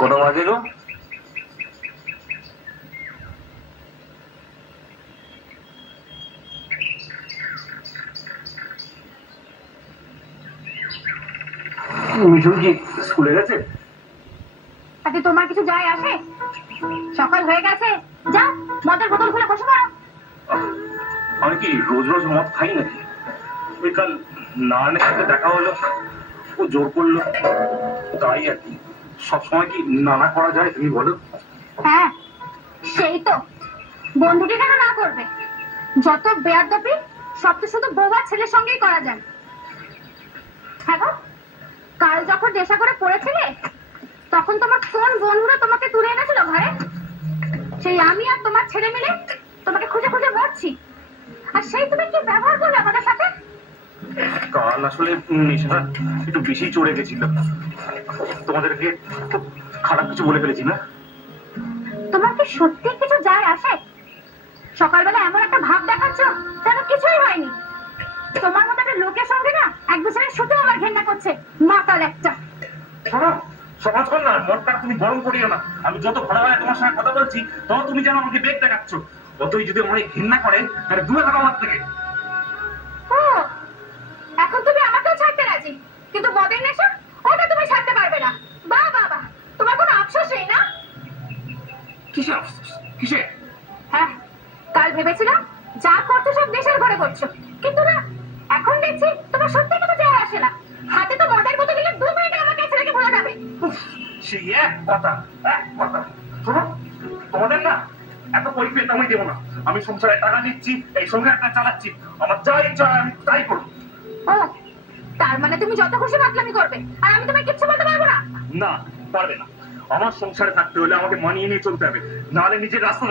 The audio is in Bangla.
কটা বাজে গো মিঠুন কি স্কুলে গেছে? তাতে তোমার কিছু যায় আসে? সকাল হয়ে গেছে। যাও মদের বোতল খুলে বসে পড়ো। আমি কি রোজ রোজ মদ খাই নাকি? ওই কাল নারায়ণের সাথে দেখা হলো ও জোর করল তাই আর কি। সবসময় কি নানা করা যায়, তুমি বলো? হ্যাঁ সেই তো। বন্ধুটি কেন না করবে? যত বেয়াদবি, সব তো শুধু বৌবার ছেলের সঙ্গেই করা যায়। হ্যাঁ কাল যখন নেশা করে পড়েছিলে, তখন তোমার কোন বন্ধুরা তোমাকে তুলে এনেছিল ঘরে? সেই আমি আর তোমার ছেলে মিলে তোমাকে খুঁজে খুঁজে মরছি। আর সেই তুমি কি ব্যবহার করলে আমাদের সাথে? আসলে নেশাটা একটু বেশি চড়ে গেছিল। তোমাদেরকে খুব খারাপ কিছু বলে ফেলেছি না? তোমার কি সত্যি কিছু যায় আসে? সকালবেলা এমন একটা ভাব দেখাচ্ছ যেন কিছুই হয়নি। তোমার মতো একটা লোকের সঙ্গে না এক বছরের শুধু আমার ঘেন্না করছে মাতাল একটা। শোনো সমাজ কর না মনটা তুমি গরম করিও না। আমি যত ভালোভাবে তোমার সঙ্গে কথা বলছি তত তুমি যেন আমাকে বেগ দেখাচ্ছ। অতই যদি এই ঘৃণা করে তাহলে দূরে থাকো আমার থেকে। কিসে আফসোস? কিসে? হ্যাঁ কাল ভেবেছিলাম যা করছ সব দেশের ঘরে করছ। কিন্তু না এখন দেখছি তোমার সত্যি কিছু যায় আসে না। হাতে তো মদের মতো দিলে দু মিনিটে আমাকে ছেলেকে ভুলে যাবে। উফ, সেই এক কথা এক কথা শোনো তোমাদের না এত কৈফিয়ত আমি দেবো না। আমি সংসারে টাকা নিচ্ছি এই সংসারটা চালাচ্ছি। আমার যা ইচ্ছা আমি তাই করব। তার মানে তুমি যত খুশি মাতলামি করবে আর আমি তোমায় কিচ্ছু বলতে পারব না? না পারবে না। আমার সংসারে থাকতে হলে আমাকে মানিয়ে নিয়ে চলতে হবে। নাহলে নিজের রাস্তা